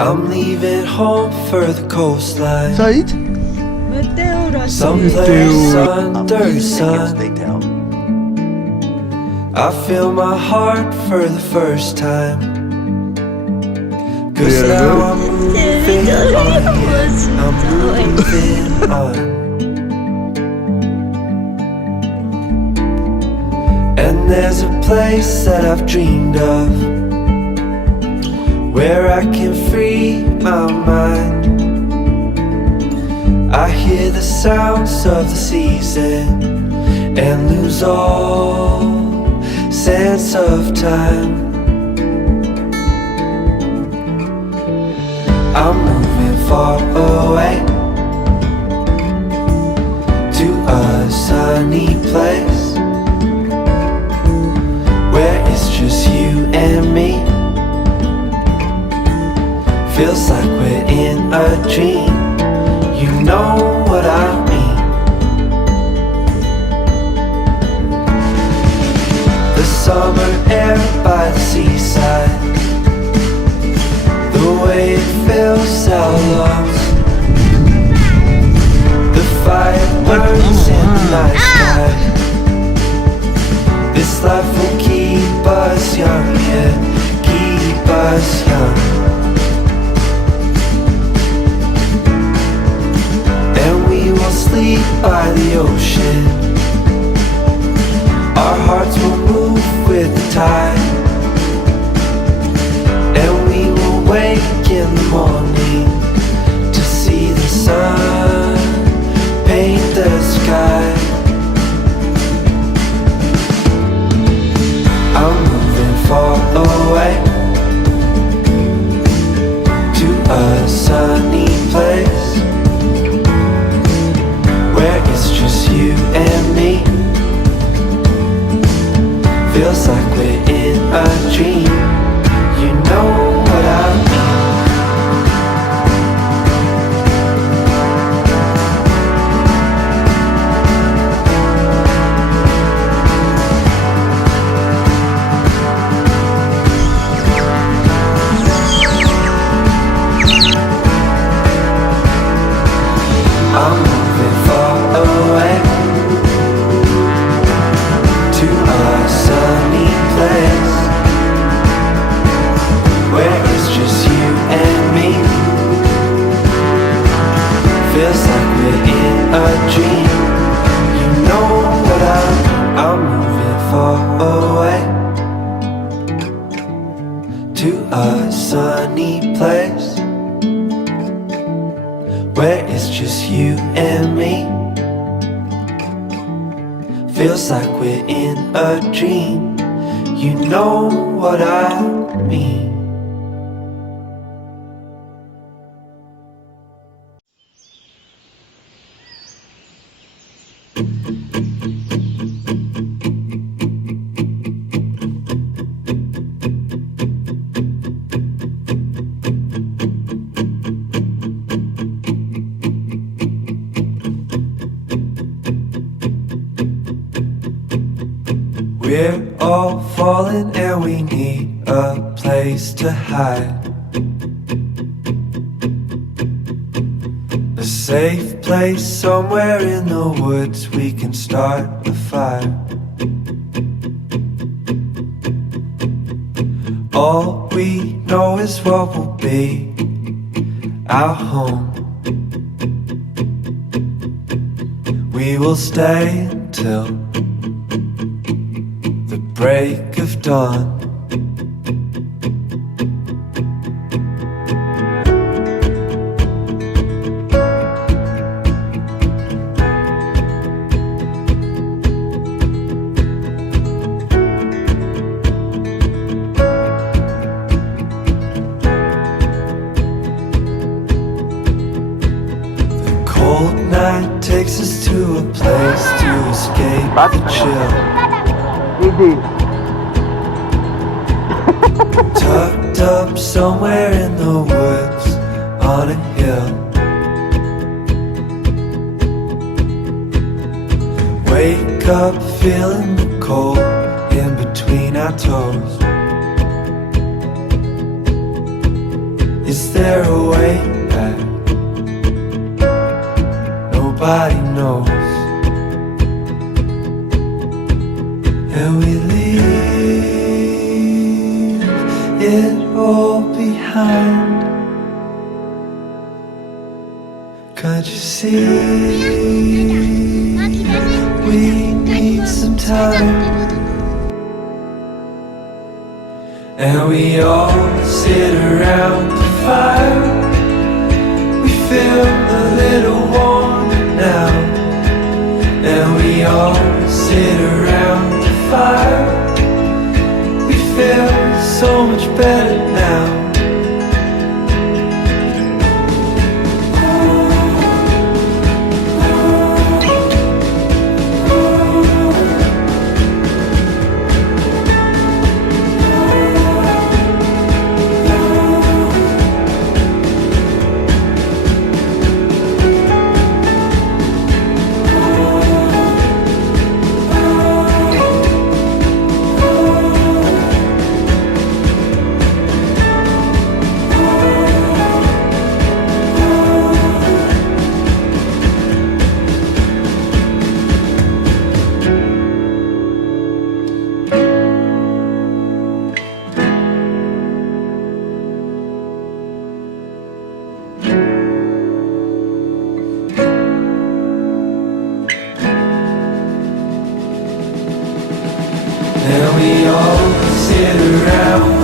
I'm leaving home for the coastline, 사이드? someplace under the sun. I feel my heart for the first time, 'cause now I'm moving on, yeah, I'm moving on. And there's a place that I've dreamed of, where I can free my mind. I hear the sounds of the season and lose all sense of time. I'm moving far away to a sunny place where it's just you and me. Feels like we're in a dream. You know what I mean. The summer air by the seaside, the way it fills our lungs, the fire burns in the night sky. This life will keep us young, yeah, keep us young. Sleep by the ocean, our hearts will move with the tide, and we will wake in the morning to see the sun paint the sky. I'm moving far away to a sunny place where it's just you and me. Feels like we're in a dream. You know what I mean. I'm moving far away to a sunny place where it's just you and me. Feels like we're in a dream. You know what I mean. I'm moving far away to a sunny place where it's just you and me. Feels like we're in a dream. You know what I mean. We're all falling and we need a place to hide, a safe place somewhere in the woods we can start a fire. All we know is what will be our home. We will stay until the break of dawn. The cold night takes us to a place to escape the chill. Tucked up somewhere in the woods on a hill. Wake up feeling the cold in between our toes. Is Is there a way back? Nobody knows. And we leave it all behind. Can't you see? We need some time. And we all sit around the fire. We feel a little warmer now. And we all sit around the fire. We feel so much better now. And we all sit around